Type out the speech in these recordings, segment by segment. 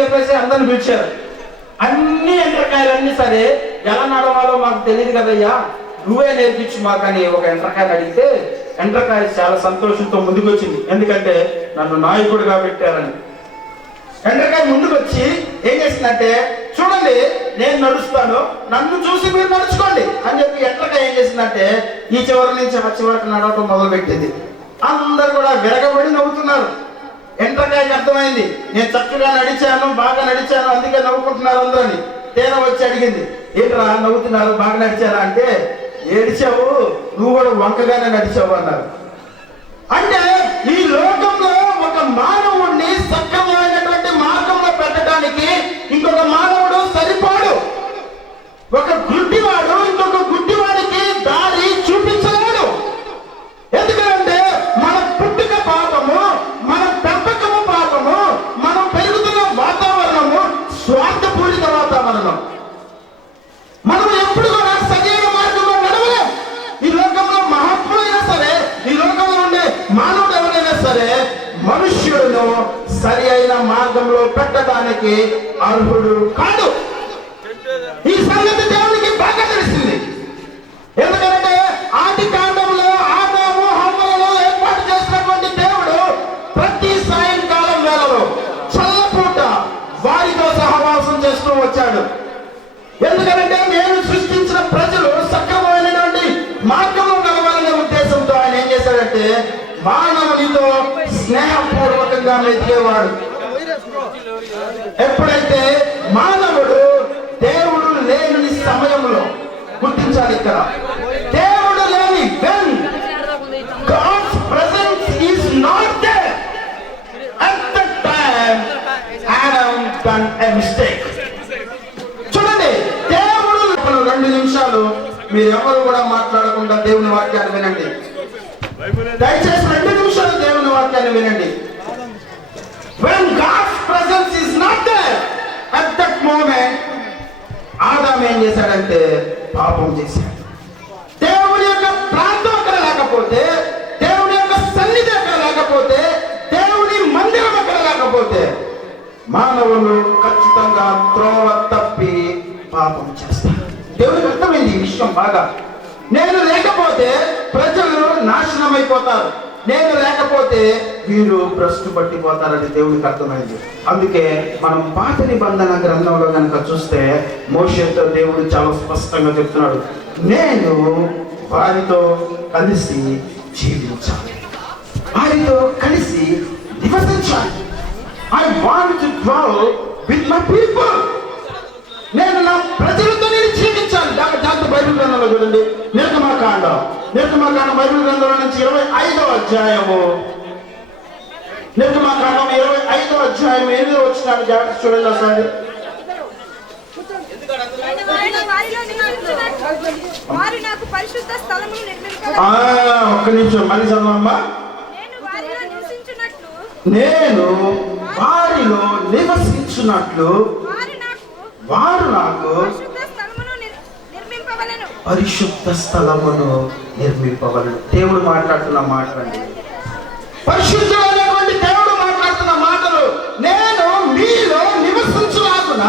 చెప్పేసి అందరిని పిలిచారు. అన్ని ఎండ్రకాయలన్నీ సరే ఎలా నడవాలో మాకు తెలియదు కదయ్యా, నువ్వే నేర్పించు మాకని ఒక ఎండ్రకాయలు అడిగితే ఎండ్రకాయ చాలా సంతోషంతో ముందుకు వచ్చింది. ఎందుకంటే నన్ను నాయకుడిగా పెట్టారని. ఎండ్రకాయ ముందుకు వచ్చి ఏం చేసిందంటే, చూడండి నేను నడుస్తాను, నన్ను చూసి మీరు నడుచుకోండి అని చెప్పి ఎండ్రకాయ ఏం చేసిందంటే ఈ చివరి నుంచి ఆ చివరికి నడవటం మొదలు పెట్టింది. అందరు కూడా విరగబడి నవ్వుతున్నారు. ఎండ్రకాయకి అర్థమైంది, నేను చక్కగా నడిచాను, బాగా నడిచాను, అందుకే నవ్వుకుంటున్నారు అందరూ అని. తేన వచ్చి అడిగింది, ఏంట్రా నవ్వుతున్నారు, బాగా నడిచారా అంటే, ఏడిచావు, నువ్వు కూడా వంకగానే నడిచావు అన్నారు. అంటే ఈ లోకంలో ఒక మానవుడిని సక్రమైనటువంటి మార్గంలో పెట్టడానికి ఇంకొక మానవుడు సరిపోడు. ఒక గుడ్డివాడు ఇంకొక గుడ్డివాడికి దారి చూపించలేడు. ఎందుకంటే మన పుట్టుక పాపము, మన పెంపకము పాపము, మనం పెరుగుతున్న వాతావరణము స్వార్థపూరిత వాతావరణం. మనం ఎప్పుడు కూడా సజీవ మార్గంలో నడవలేం. ఈ లోకంలో మహాత్ముడైనా సరే, ఈ లోకంలో ఉండే మానవుడు ఎవరైనా సరే మనుష్యులను సరి అయిన మార్గంలో పెట్టడానికి అర్హుడు కాదు. ఈ సంగతి దేవునికి బాగా తెలిసింది. ఎందుకంటే ఆది కాండంలో ఆదాము హవ్వలను ఏర్పాటు చేసినటువంటి దేవుడు ప్రతి సాయంకాలం వేళలో చల్లపూట వారితో సహవాసం చేస్తూ వచ్చాడు. ఎందుకంటే నేను సృష్టించిన ప్రజలు సక్రమమైనటువంటి మార్గంలో నడవాలనే ఉద్దేశంతో ఆయన ఏం చేశాడంటే మానవునితో స్నేహపూర్వకంగా మెతికేవాడు. ఎప్పుడైతే మానవుడు దేవుడు లేని సమయంలో, గుర్తించాలి ఇక్కడ, దేవుడు లేని when God's presence is not there, at that time Adam done a mistake. చూడండి, దేవుడు 2 నిమిషాలు మీరు ఎవరు కూడా మాట్లాడకుండా దేవుని వాక్యాన్ని వినండి. దయచేసి 2 నిమిషాలు దేవుని వాక్యాన్ని వినండి. When God's presence is not there, at that moment ఆదాము ఏం చేశాడంటే పాపం చేశాడు. దేవుని యొక్క ప్రాంతం అక్కడ లేకపోతే, దేవుని యొక్క సన్నిధి అక్కడ లేకపోతే, దేవుని మందిరం అక్కడ లేకపోతే మానవులు ఖచ్చితంగా త్రోవ తప్పి పాపం చేస్తారు. దేవునికి అర్థమైంది ఈ విషయం బాగా. నేను లేకపోతే ప్రజలు నాశనం అయిపోతారు, నేను లేకపోతే వీరు భ్రష్టు పట్టిపోతారని దేవునికి అర్థమైంది. అందుకే మనం పాత నిబంధన గ్రంథంలో కనుక చూస్తే మోషేతో దేవుడు చాలా స్పష్టంగా చెప్తున్నాడు, నేను వారితో కలిసి జీవించాలి, వారితో కలిసి నివసించాలి. I want to dwell with my people. నేను నా ప్రజలతో నేను జీవించాలి. దాంతో బైబిల్ గ్రంథంలో చూడండి, నిర్గమకాండం బైబిల్ గ్రంథంలో నుంచి 25వ అధ్యాయము, నిర్గమకాండం 25వ అధ్యాయం 8వ వచనాన్ని జాగ్రత్త చూడండి ఒకసారి. ఒక్క నిమిషం మళ్ళీ చదవమ్మా. నేను వారిలో నివసించున్నట్లు వారు నాకు పరిశుద్ధ స్థలమును నిర్మింపవలను. దేవుడు మాట్లాడుతున్న మాటలండి, పరిశుద్ధమైనటువంటి దేవుడు మాట్లాడుతున్న మాటలు. నేను మీలో నివసించులాగున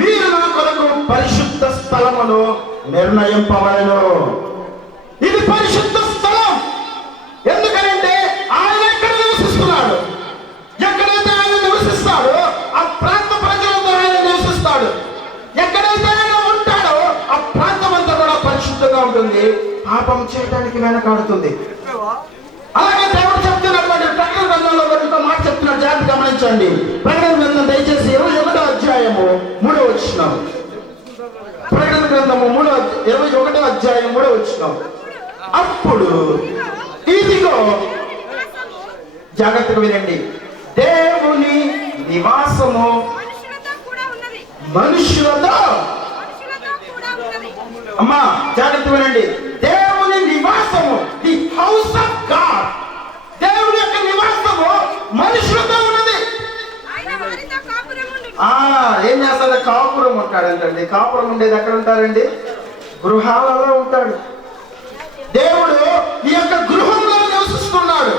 మీరు నా కొరకు పరిశుద్ధ స్థలమును నిర్ణయింపవలను. ఇది పరిశుద్ధ స్థలం. ఎందుకంటే ఆయన ఎక్కడ నివసిస్తున్నాడు, ఎక్కడైతే ఆయన నివసిస్తాడో ఆ ప్రాంత ప్రజలతో ఆయన నివసిస్తాడు. ఎక్కడైతే ఆయన ఉంటాడో ఆ ప్రాంతం అంతా కూడా పరిశుద్ధంగా ఉంటుంది, పాపం చేయడానికి వెనకాడుతుంది. అలాగే దేవుడు చెప్తున్నటువంటి ప్రకటన గ్రంథంలో ఒక మాట చెప్తున్నాడు, జాగ్రత్త గమనించండి. ప్రకటన గ్రంథం దయచేసి 21వ అధ్యాయము 3వ వచనం. ప్రకటన గ్రంథము 21వ అధ్యాయం 3వ వచనం. అప్పుడు ఇదిగో, జాగ్రత్తగా వినండి, దేవుని నివాసము మనుషులతో, అమ్మా జాగ్రత్త వినండి, దేవుని నివాసము, ది హౌస్ ఆఫ్ గాడ్, దేవుని యొక్క నివాసము మనుషులతో ఉన్నది. ఏం చేస్తాడు? కాపురం ఉంటాడంటండి. కాపురం ఉండేది ఎక్కడ ఉంటారండి? గృహాలలో ఉంటాడు. దేవుడు ఈ యొక్క గృహంలో నివసిస్తున్నాడు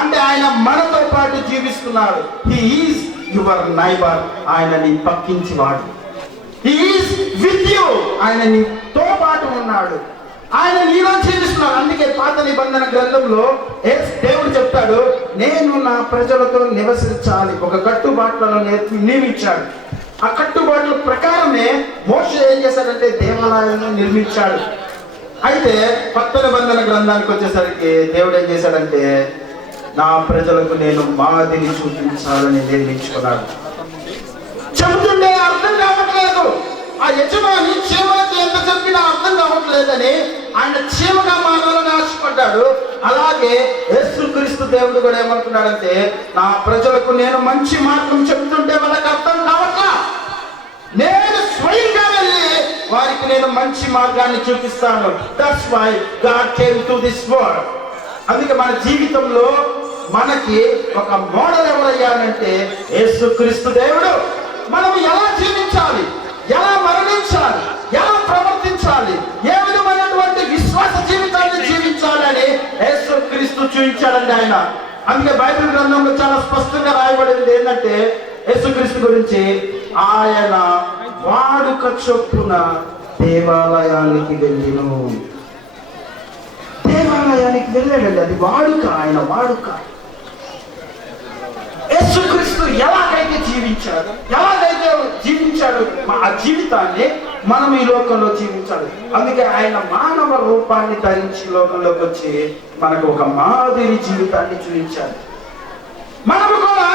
అంటే ఆయన మనతో పాటు జీవిస్తున్నాడు. He is యువర్ నైబర్, ఆయన నీ పక్కించి వాడు. హి ఈస్ విత్ యు, ఆయన నీతో పాటు ఉన్నాడు, ఆయన నీలో జీవిస్తున్నాడు. అందుకే పాత నిబంధన గ్రంథంలో దేవుడు చెప్తాడు, నేను నా ప్రజలతో నివసించాలి, ఒక కట్టుబాట్లను నియమించాడు. ఆ కట్టుబాట్ల ప్రకారమే మోషే ఏం చేశాడంటే దేవాలయాన్ని నిర్మించాడు. అయితే కొత్త నిబంధన గ్రంథానికి వచ్చేసరికి దేవుడు ఏం చేశాడంటే నా ప్రజలకు నేను మాదిరి చూపించాలని నిర్మించుకున్నాడు. చెబుతుండే అర్థం కావట్లేదు, ఆ యజమాని చీమలకి ఎంత చెప్పినా అర్థం కావట్లేదని ఆయన చీమగా మారాలని ఆశపడ్డాడు. అలాగే యేసుక్రీస్తు దేవుడు కూడా ఏమనుకున్నాడంటే నా ప్రజలకు నేను మంచి మార్గం చెప్తుంటే వాళ్ళకి అర్థం కావట్లా, నేను స్వయంగా వెళ్ళి వారికి నేను మంచి మార్గాన్ని చూపిస్తాను. That's why God came to this world. అందుకే మన జీవితంలో మనకి ఒక మోడల్ ఎవరయ్యానంటే యేసుక్రీస్తు దేవుడు. మనం ఎలా జీవించాలి, ఎలా మరణించాలి, ఎలా ప్రవర్తించాలి, ఏ విధమైనటువంటి విశ్వాస జీవితాన్ని జీవించాలని యేసుక్రీస్తు చూపించాడండి ఆయన. అందుకే బైబిల్ గ్రంథంలో చాలా స్పష్టంగా రాయబడింది ఏంటంటే యేసుక్రీస్తు గురించి, ఆయన వాడుక చొప్పున దేవాలయానికి వెళ్ళిను. దేవాలయానికి వెళ్ళాడండి, అది వాడుక, ఆయన వాడుక. యేసుక్రీస్తు ఎలాగైతే జీవించాడు ఆ జీవితాన్ని మనం ఈ లోకంలో జీవించాలి. అందుకే ఆయన మానవ రూపాన్ని ధరించి లోకంలోకి వచ్చి మనకు ఒక మాదిరి జీవితాన్ని చూపించాడు. మనము కూడా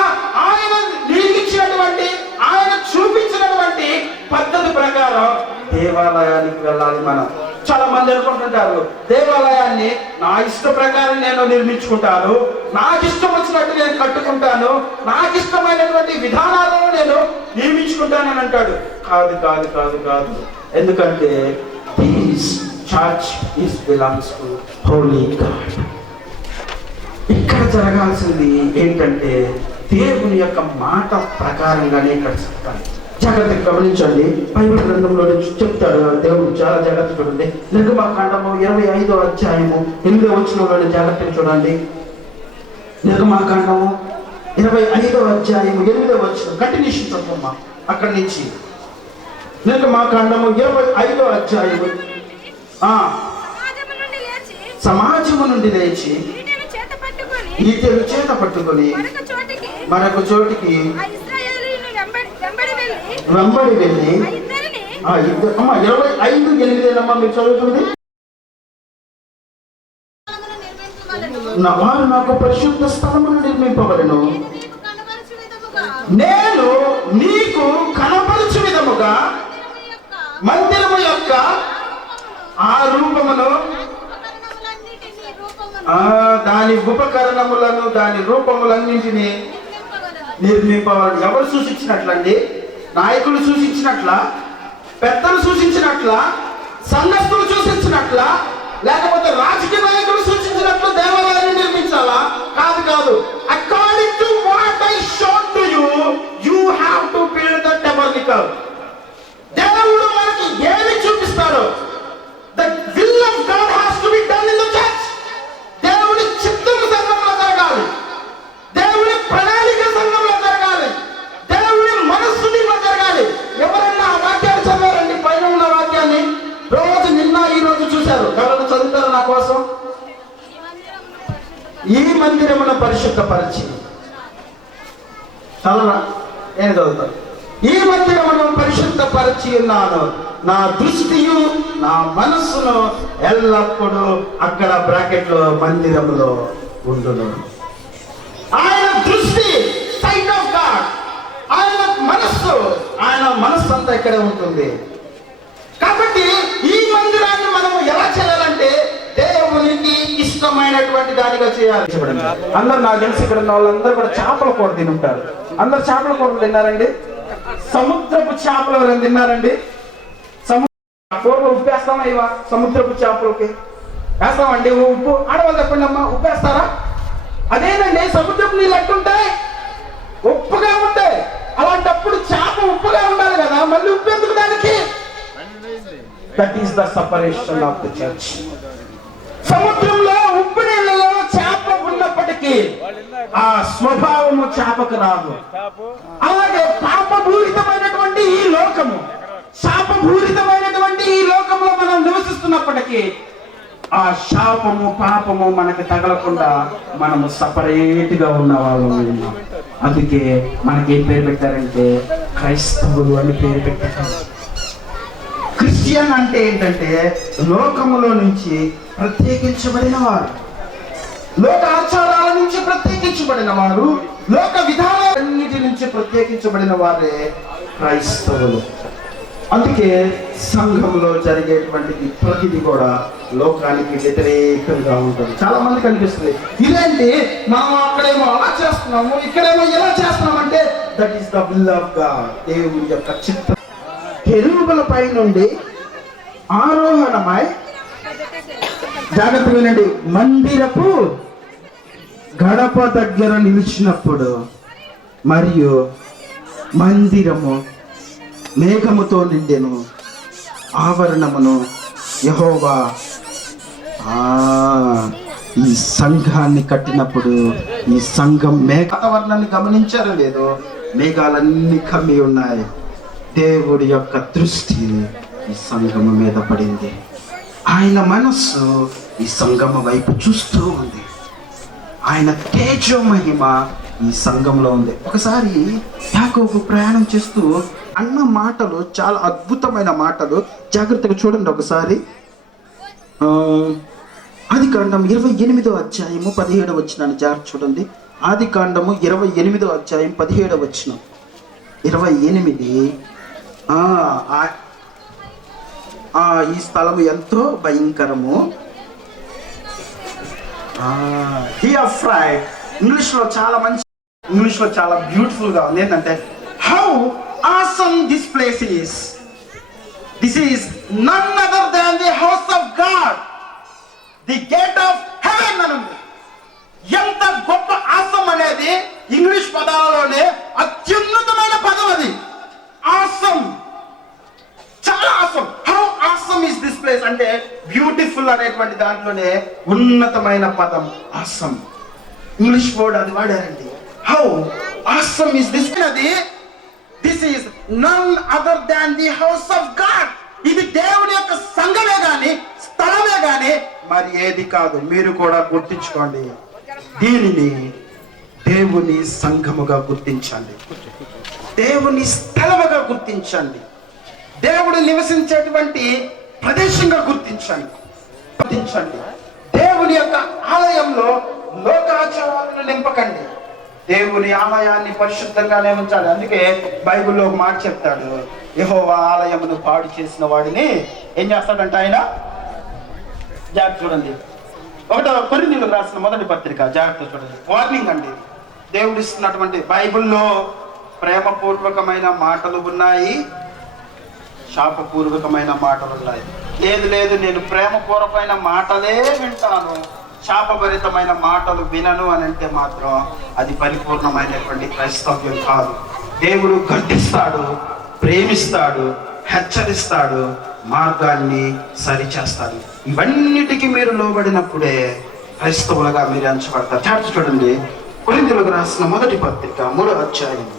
ఆయన నిర్మించినటువంటి, ఆయన చూపించినటువంటి పద్ధతి ప్రకారం దేవాలయానికి వెళ్ళాలి. మనం చాలా మంది అనుకుంటుంటారు దేవాలయాన్ని నా ఇష్ట ప్రకారం నేను నిర్మించుకుంటాను, నాకు ఇష్టం వచ్చినట్టు నేను కట్టుకుంటాను, నాకు ఇష్టమైనటువంటి విధానాలను నేను నిర్మించుకుంటానని అంటాడు. కాదు కాదు కాదు కాదు, ఎందుకంటే this church is belongs to Holi God. ఇక్కడ జరగాల్సింది ఏంటంటే దేవుని యొక్క మాట ప్రకారంగానే ఇక్కడ చెప్తాను. జాగ్రత్తగా గమనించండి, బైబిల్ గ్రంథంలో చెప్తాడు దేవుడు, చాలా జాగ్రత్త చూడండి. నిర్గమాకాండము 25వ అధ్యాయము 8వ వచనంలోని జాగ్రత్తగా చూడండి. నిర్గమాకాండము 25వ అధ్యాయము 8వ వచనం కంటిన్యూషన్ చెప్పమ్మా అక్కడి నుంచి. నిర్గమాకాండము 25వ అధ్యాయము సమాజము నుండి లేచి ఈటెలు చేత పట్టుకొని మరొక చోటికి వెంబడి వెళ్ళి 25:8 మీరు చదువుతుంది. వారు నాకు పరిశుద్ధ స్థలమును నిర్మింపబడెను, నేను నీకు కనపరచు విధముగా మందిరము యొక్క ఆ రూపమును, దాని ఉపకరణములను, దాని రూపములన్నింటినీ నిర్మింపవాలని ఎవరు సూచించినట్లండి? నాయకులు సూచించినట్ల, పెద్దలు సూచించినట్ల, సంఘస్థులు సూచించినట్ల, లేకపోతే రాజకీయ నాయకులు సూచించినట్లు దేవాలయాన్ని నిర్మించాలా? కాదు కాదు. According to what I showed to you, you have to build the tabernacle. దేవుడు మనకి ఏమి చూపిస్తారో, the will of God has to be done in the church. దేవుడి చిత్తము సంఘంలో జరగాలి, దేవుడి ప్రణాళిక సంఘంలో జరగాలి, దేవుడి మనస్సు దీంట్లో జరగాలి. ఎవరన్నా ఆ వాక్యాన్ని చదివారండి? పైన ఉన్న వాక్యాన్ని రోజు నిన్న ఈ రోజు చూశారు, ఎవరు చదువుతారు నా కోసం? ఈ మందిరమును పరిశుద్ధపరిచి చదవరా? నేను చదువుతాను. ఈ మందిరమును పరిశుద్ధపరిచి ఉన్నాను, నా దృష్టియు నా మనస్సును ఎల్లప్పుడూ అక్కడ బ్రాకెట్ లో మందిరములో ఉండును. ఆయన దృష్టి, సైట్ ఆఫ్ గాడ్, ఆయన మనస్సు అంతా ఇక్కడే ఉంటుంది. కాబట్టి ఈ మందిరాన్ని మనం ఎలా చేయాలంటే దేవునికి ఇష్టమైనటువంటి దానిగా చేయాలి. అందరు నాకు తెలిసి ఇక్కడ ఉన్న వాళ్ళందరూ కూడా చేపల కూర తిని ఉంటారు. అందరు చేపల కూర తిన్నారండి? సముద్రపు చేపలు ఎవరైనా తిన్నారండి? కూరలో ఉప్పు వేస్తామా? ఇవా సముద్రపు చేపలకి వేస్తామండి ఉప్పు? ఆడవాళ్ళు చెప్పండి అమ్మా, ఉప్పు వేస్తారా? అదేనండి, సముద్రపు నీళ్ళు ఎట్టుంటాయి? ఉప్పుగా ఉంటాయి. అలాంటప్పుడు చేప ఉప్పుగా ఉండాలి కదా, మళ్ళీ ఉప్పు ఎందుకు దానికి? That is the separation of the church. సముద్రంలో ఉప్పు నీళ్ళలో చేప ఉన్నప్పటికీ చేపకి ఆ స్వభావము చేపకు రాదు. అలాగే పాపపూరితమైనటువంటి ఈ లోకము, శాపపూరితమైనటువంటి ఈ లోకంలో మనం నివసిస్తున్నప్పటికీ ఆ శాపము పాపము మనకి తగలకుండా మనము సపరేట్ గా ఉన్న వాళ్ళము ఉన్నాం. అందుకే మనకి ఏం పేరు పెట్టారంటే క్రైస్తవులు అని పేరు పెట్టారు. క్రిస్టియన్ అంటే ఏంటంటే లోకములో నుంచి ప్రత్యేకించబడిన వారు, లోక ఆచారాల నుంచి ప్రత్యేకించబడిన వారు, లోక విధానాలన్నిటి నుంచి ప్రత్యేకించబడిన వారే క్రైస్తవులు. అందుకే సంఘంలో జరిగేటువంటిది ప్రతిదీ కూడా లోకానికి వ్యతిరేకంగా ఉంటుంది. చాలా మంది కనిపిస్తుంది, ఇదేంటి మనం అక్కడేమో అలా చేస్తున్నాము, ఇక్కడేమో ఎలా చేస్తున్నాం అంటే that is the will of God, దేవుని యొక్క చిత్తం. కెరూబుల పై నుండి ఆరోహణమై, జాగ్రత్త వినండి, మందిరపు గడప దగ్గర నిలిచినప్పుడు మరియు మందిరము మేఘముతో నిండెను, ఆవరణమును యెహోవా ఈ సంఘాన్ని కట్టినప్పుడు ఈ సంఘం వాతావరణాన్ని గమనించారో లేదో, మేఘాలన్నీ కమ్మి ఉన్నాయి. దేవుడి యొక్క దృష్టి ఈ సంఘము మీద పడింది. ఆయన మనస్సు ఈ సంఘము వైపు చూస్తూ ఉంది. ఆయన తేజో మహిమ ఈ సంఘంలో ఉంది. ఒకసారి యాకోబు ప్రయాణం చేస్తూ అన్న మాటలు చాలా అద్భుతమైన మాటలు, జాగ్రత్తగా చూడండి ఒకసారి. ఆదికాండం 28వ అధ్యాయము 17వ వచనాన్ని జాగ్రత్త చూడండి. ఆదికాండము 28వ అధ్యాయం 17వ వచనం. 28. ఈ స్థలము ఎంతో భయంకరము. ఇంగ్లీష్లో చాలా మంచి, ఇంగ్లీష్లో చాలా బ్యూటిఫుల్ గా ఉంది. ఏంటంటే how awesome this place is. This is none other than the house of God, the gate of heaven అనుంది. ఎంత గొప్ప awesome అనేది ఇంగ్లీష్ పదాలలోనే అత్యున్నతమైన పదం అది. awesome, చాలా awesome. how awesome is this place అంటే బ్యూటిఫుల్ అనేటువంటి దాంట్లోనే ఉన్నతమైన పదం awesome. ఇంగ్లీష్ వర్డ్ అది వాడారండి. how awesome is this అది. This is none other than the house of God. ఇది దేవుని యొక్క సంఘమే గాని, స్థలమే గాని మరి ఏది కాదు. మీరు కూడా గుర్తించుకోండి, దీనిని దేవుని సంఘముగా గుర్తించండి, దేవుని స్థలముగా గుర్తించండి, దేవుడు నివసించేటువంటి ప్రదేశంగా గుర్తించండి. దేవుని యొక్క ఆలయంలో లోకాచారాలను నింపకండి. దేవుని ఆలయాన్ని పరిశుద్ధంగానే ఉంచాలి. అందుకే బైబిల్లో ఒక మాట చెప్తాడు, యెహోవా ఆలయమును పాడు చేసిన వాడిని ఏం చేస్తాడంట ఆయన. జాగ్రత్త చూడండి, 1వ కొరింథీయులకు రాసిన మొదటి పత్రిక, జాగ్రత్త చూడండి. వార్నింగ్ అండి, దేవుడు ఇస్తున్నటువంటి. బైబిల్లో ప్రేమపూర్వకమైన మాటలు ఉన్నాయి, శాపపూర్వకమైన మాటలు ఉన్నాయి. లేదు నేను ప్రేమపూర్వకమైన మాటలే వింటాను, శాపభరితమైన మాటలు వినను అని అంటే మాత్రం అది పరిపూర్ణమైనటువంటి క్రైస్తవ్యం కాదు. దేవుడు గద్దిస్తాడు, ప్రేమిస్తాడు, హెచ్చరిస్తాడు, మార్గాన్ని సరిచేస్తాడు. ఇవన్నిటికీ మీరు లోబడినప్పుడే క్రైస్తవులుగా మీరు ఎంచబడతారు. చార్చి చూడండి, కొరింథీయులకు రాసిన మొదటి పత్రిక 3వ అధ్యాయం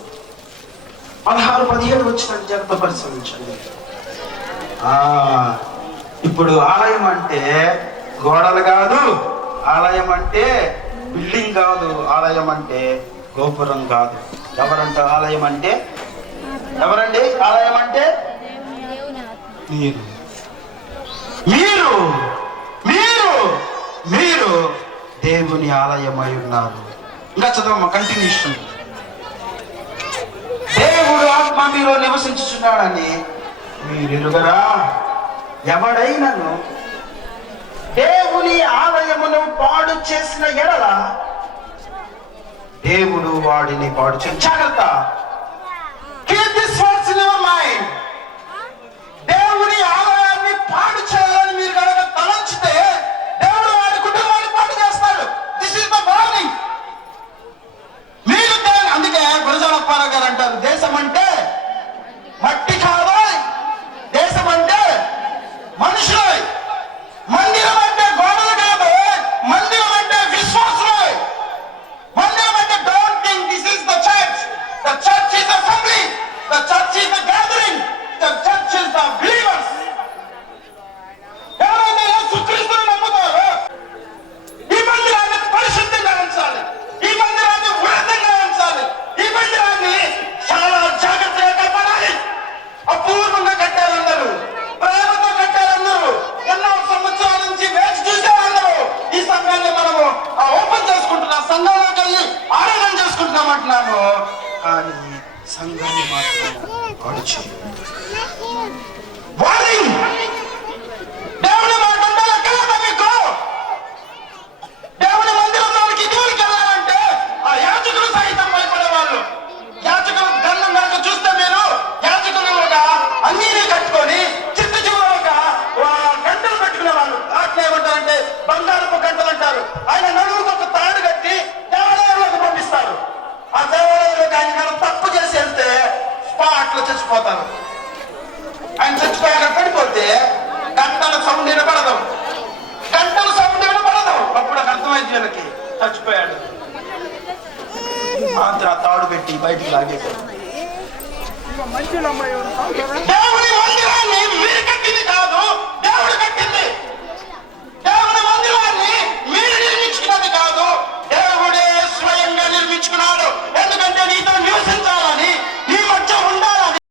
16-17 వచ్చినట్టు జాగ్రత్త పరిశీలించండి. ఇప్పుడు ఆలయం అంటే గోడలు కాదు, ఆలయం అంటే బిల్డింగ్ కాదు, ఆలయం అంటే గోపురం కాదు. ఎవరంట ఆలయం అంటే? ఎవరండి ఆలయం అంటే? మీరు మీరు మీరు మీరు దేవుని ఆలయమై ఉన్నారు. ఇంకా చదవమ్మా, కంటిన్యూషన్. దేవుడు ఆత్మ మీలో నివసించుచున్నాడని మీరు ఎరుగరా? ఎవడైనను దేవుని ఆలయమును పాడు చేసిన ఎడల దేవుడు వాడిని పాడు చేసి. జాగ్రత్త, keep this words in your mind. దేవుని ఆలయాన్ని పాడు చేయాలని మీరు కనుక తలంచితే దేవుడు వాడి కుటుంబాన్ని పాడు చేస్తాడు. This is the warning. మీరు అందుకే గురజాలప్పారావు గారు అంటారు, దేశం అంటే మట్టి కాదు, దేశం అంటే మనుషులు, మందిరం అంటే గోడలు కాదు, మందిరం అంటే విశ్వాసులు. కానీ మాత్రం పాడు చేయు. వార్నింగ్! దేవుని మాట అంటే లెక్కలేదా మీకు? దేవుని మందిరంలోనికి ఇటీవలకి వెళ్ళాలంటే ఆ యాజకులు సహితం భయపడేవాళ్ళు. యాజకులు గంధం కనుక చూస్తే మీరు యాజకులు ఒక అన్నీని కట్టుకొని చిట్టు చివర ఒక గంటలు పెట్టుకునే వాళ్ళు. వాటిని ఏమంటారంటే బంగారపు గంటలు అంటారు. ఆయన నడువుకు ఒక తాడు కట్టి దేవాలయంలోకి పంపిస్తారు. ఆ దేవాలయంలోకి ఆయన కనుక తప్పు చేసి వెళ్తే స్పాట్లో చచ్చిపోతారు. ఆయన చచ్చిపోయాక పడిపోతే గంటల సౌండ్ వినపడదు, గంటల సౌండ్ వినపడదు. అప్పుడు నాకు అర్థమైంది వీళ్ళకి చచ్చిపోయాడు. మాత్రం తాడు పెట్టి బయటికి లాగేశాడు. దేవుని మందిరాన్ని మీరు కట్టింది కాదు,